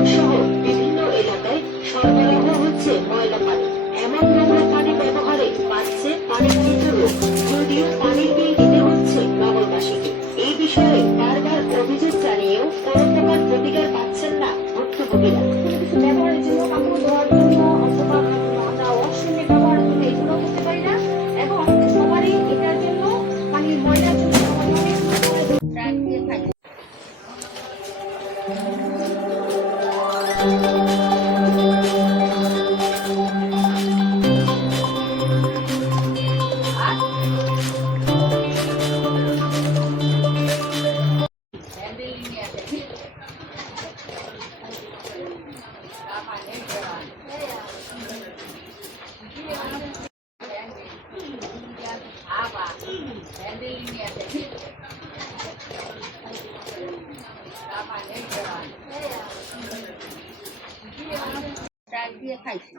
শহর সহ বিভিন্ন এলাকায় সরবরাহ হচ্ছে ময়লা পানি। এমন নোংরা পানি ব্যবহারে বাড়ছে পানিজনিত রোগ, যদিও পানির বিল দিতে হচ্ছে নগরবাসীকে। এই বিষয়ে বারবার অভিযোগ জানিয়েও কোনো প্রকার প্রতিকার পাচ্ছেন না ভুক্তভোগীরা। ব্যবহারের জন্য কাপড় ধোয়ার জন্য অথবা আমরা ওয়াশরুমে ব্যবহারের জন্য এগুলো করতে পারি না, এবং সবারই এটার জন্য পানির ময়লার জন্য সবাই অনেক ট্যাঙ্ক দিয়ে থাকে। দিয়ে খাইছি।